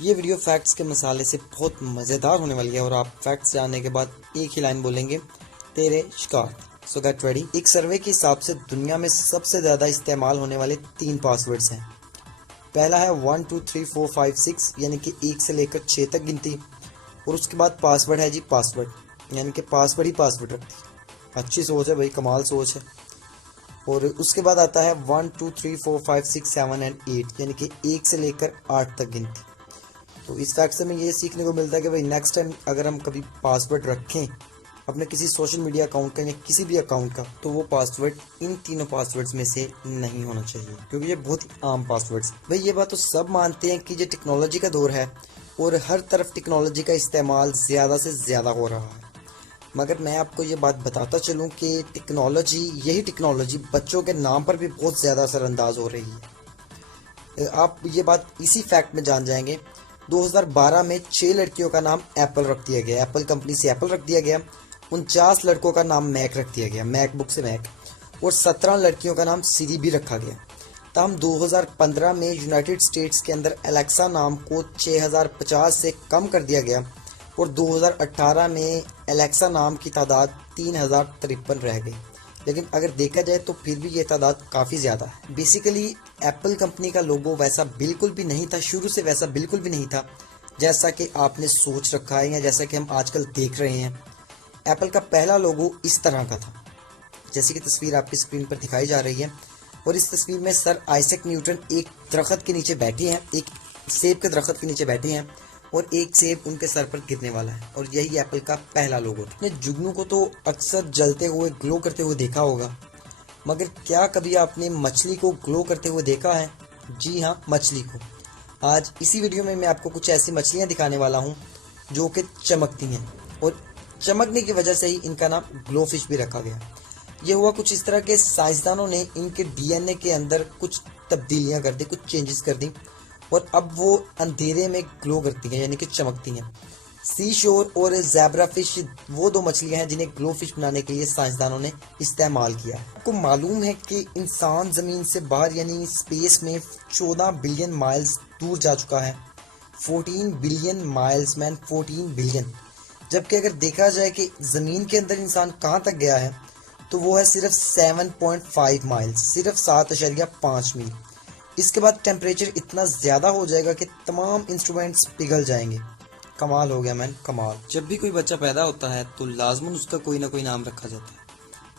ये video facts के मसाले से बहुत मज़ेदार होने वाली है और आप फैक्ट्स जानने के बाद एक ही लाइन बोलेंगे, तेरे शिकार। सो गेट रेडी। एक सर्वे के हिसाब से दुनिया में सबसे ज़्यादा इस्तेमाल होने वाले 3 पासवर्ड्स हैं। पहला है 1 2 3 4 5 6 यानी कि 1 से लेकर 6 तक गिनती, और उसके बाद पासवर्ड है जी पासवर्ड, यानी कि पासवर्ड ही पासवर्ड रखती है। अच्छी सोच है भाई, कमाल सोच है। और उसके बाद आता है 1 2 3 4 5 6 7 एंड 8 यानी कि 1 से लेकर 8 तक गिनती। तो इस फैक्ट से हमें ये सीखने को मिलता है कि भाई नेक्स्ट टाइम अगर हम कभी पासवर्ड रखें अपने किसी सोशल मीडिया अकाउंट का या किसी भी अकाउंट का, तो वो पासवर्ड इन तीनों पासवर्ड्स में से नहीं होना चाहिए, क्योंकि ये बहुत ही आम पासवर्ड्स। भाई ये बात तो सब मानते हैं कि ये टेक्नोलॉजी का दौर है और हर तरफ टेक्नोलॉजी का इस्तेमाल ज़्यादा से ज़्यादा हो रहा है, मगर मैं आपको ये बात बताता चलूँ कि यही टेक्नोलॉजी बच्चों के नाम पर भी बहुत ज़्यादा असरअंदाज हो रही है। आप ये बात इसी फैक्ट में जान जाएंगे। 2012 में 6 लड़कियों का नाम एप्पल रख दिया गया, एप्पल कंपनी से एप्पल रख दिया गया। 49 लड़कों का नाम मैक रख दिया गया, मैकबुक से मैक, और 17 लड़कियों का नाम सीरी भी रखा गया। तब 2015 में यूनाइटेड स्टेट्स के अंदर एलेक्सा नाम को 6050 से कम कर दिया गया और 2018 में एलेक्सा नाम की तादाद 3053 रह गई। लेकिन अगर देखा जाए तो फिर भी ये तादाद काफ़ी ज़्यादा है। बेसिकली एप्पल कंपनी का लोगो वैसा बिल्कुल भी नहीं था, शुरू से वैसा बिल्कुल भी नहीं था जैसा कि आपने सोच रखा है या जैसा कि हम आजकल देख रहे हैं। एप्पल का पहला लोगो इस तरह का था, जैसे कि तस्वीर आपकी स्क्रीन पर दिखाई जा रही है। और इस तस्वीर में सर आइजैक न्यूटन एक दरख्त के नीचे बैठे हैं, एक सेब के दरख्त के नीचे बैठे हैं और एक सेब उनके सर पर गिरने वाला है, और यही एप्पल का पहला लोगो था। जुगनू को तो अक्सर जलते हुए ग्लो करते हुए देखा होगा, मगर क्या कभी आपने मछली को ग्लो करते हुए देखा है? जी हाँ, मछली को। आज इसी वीडियो में मैं आपको कुछ ऐसी मछलियाँ दिखाने वाला हूँ जो कि चमकती हैं, और चमकने की वजह से ही इनका नाम ग्लो फिश भी रखा गया। ये हुआ कुछ इस तरह के साइंसदानों ने इनके डीएनए के अंदर कुछ तब्दीलियाँ कर दी, कुछ चेंजेस कर दी, और अब वो अंधेरे में ग्लो करती हैं, यानी कि चमकती हैं। सी शोर और ज़ेब्रा फिश वो 2 मछलियां हैं जिन्हें ग्लो फिश बनाने के लिए साइंसदानों ने इस्तेमाल किया है। आपको मालूम है कि इंसान ज़मीन से बाहर यानी स्पेस में 14 बिलियन माइल्स दूर जा चुका है। 14 बिलियन माइल्स मैन, 14 बिलियन। जबकि अगर देखा जाए कि ज़मीन के अंदर इंसान कहाँ तक गया है, तो वो है सिर्फ 7.5 माइल्स, सिर्फ 7.5 मील। इसके बाद टेम्परेचर इतना ज़्यादा हो जाएगा कि तमाम इंस्ट्रूमेंट्स पिघल जाएंगे। कमाल हो गया मैन, कमाल। जब भी कोई बच्चा पैदा होता है तो लाजमन उसका कोई ना कोई नाम रखा जाता है,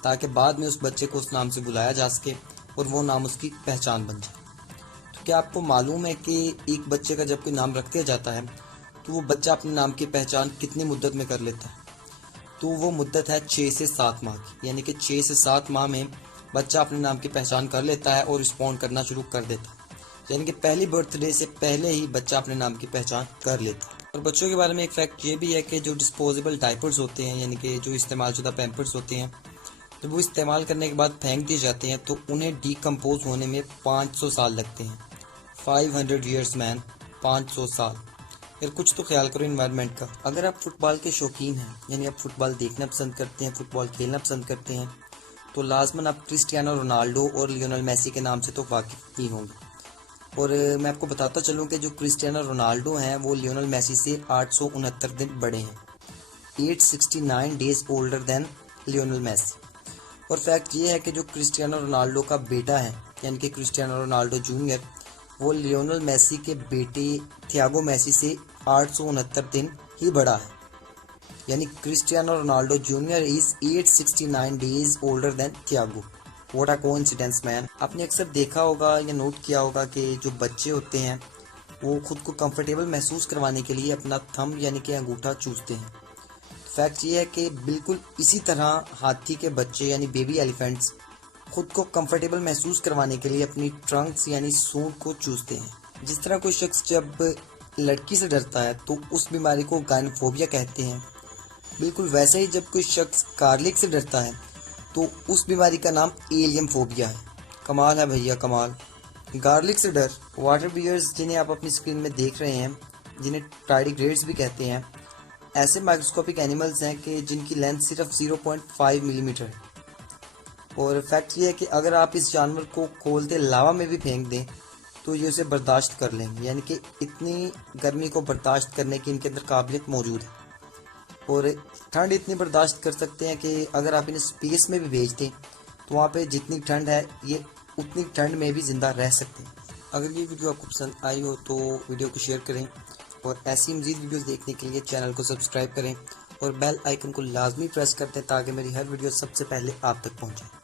ताकि बाद में उस बच्चे को उस नाम से बुलाया जा सके और वो नाम उसकी पहचान बन जाए। तो क्या आपको मालूम है कि एक बच्चे का जब कोई नाम रख दिया जाता है तो वो बच्चा अपने नाम की पहचान कितनी मुद्दत में कर लेता है? तो वो मुद्दत है 6 से 7 माह की, यानी कि 6 से 7 माह में बच्चा अपने नाम की पहचान कर लेता है और रिस्पॉन्ड करना शुरू कर देता है, यानी कि पहली बर्थडे से पहले ही बच्चा अपने नाम की पहचान कर लेता है। और बच्चों के बारे में एक फैक्ट ये भी है कि जो डिस्पोजेबल डायपर्स होते हैं, यानी कि जो इस्तेमाल शुदा पैम्पर्स होते हैं, तो वो इस्तेमाल करने के बाद फेंक दिए जाते हैं तो उन्हें डीकम्पोज होने में 500 साल लगते हैं। 500 ईयर्स मैन, 500 साल। यार कुछ तो ख्याल करो इन्वायरमेंट का। अगर आप फुटबॉल के शौकीन हैं, यानी आप फुटबॉल देखना पसंद करते हैं, फुटबॉल खेलना पसंद करते हैं, तो लाजमन आप क्रिस्टियानो रोनाल्डो और लियोनेल मेसी के नाम से तो वाकिफ ही होंगे। और मैं आपको बताता चलूँ कि जो क्रिस्टियानो रोनाल्डो हैं वो लियोनेल मेसी से 869 दिन बड़े हैं, 869 days older than Lionel Messi. और फैक्ट ये है कि जो क्रिस्टियानो रोनाल्डो का बेटा है, यानी कि क्रिस्टियानो रोनाल्डो जूनियर, वो लियोनेल मेसी के बेटे थियागो मेसी से 869 दिन ही बड़ा है, यानी Cristiano Ronaldo junior is 869 days older then Thiago. What a coincidence man. आपने अक्सर देखा होगा या नोट किया होगा कि जो बच्चे होते हैं वो खुद को कंफर्टेबल महसूस करवाने के लिए अपना थंब यानी कि अंगूठा चूसते हैं। फैक्ट ये है कि बिल्कुल इसी तरह हाथी के बच्चे यानी बेबी एलिफेंट्स खुद को कंफर्टेबल महसूस करवाने के लिए अपनी ट्रंक्स यानी सूंड को चूसते हैं। जिस तरह कोई शख्स जब लड़की से डरता है तो उस बीमारी को गायनोफोबिया कहते हैं, बिल्कुल वैसे ही जब कोई शख्स गार्लिक से डरता है तो उस बीमारी का नाम एलियम फोबिया है। कमाल है भैया, कमाल। गार्लिक से डर। वाटर बियर्स जिन्हें आप अपनी स्क्रीन में देख रहे हैं, जिन्हें टार्डिग्रेड्स भी कहते हैं, ऐसे माइक्रोस्कोपिक एनिमल्स हैं कि जिनकी लेंथ सिर्फ 0.5 मिलीमीटर है। और फैक्ट ये है कि अगर आप इस जानवर को खोलते लावा में भी फेंक दें तो ये उसे बर्दाश्त कर लेंगे, यानी कि इतनी गर्मी को बर्दाश्त करने की इनके अंदर काबिलियत मौजूद है। और ठंड इतनी बर्दाश्त कर सकते हैं कि अगर आप इन्हें स्पेस में भी भेज दें तो वहाँ पे जितनी ठंड है ये उतनी ठंड में भी ज़िंदा रह सकते हैं। अगर ये वीडियो आपको पसंद आई हो तो वीडियो को शेयर करें और ऐसी मज़ीद वीडियोस देखने के लिए चैनल को सब्सक्राइब करें और बेल आइकन को लाजमी प्रेस कर दें ताकि मेरी हर वीडियो सबसे पहले आप तक पहुँचे।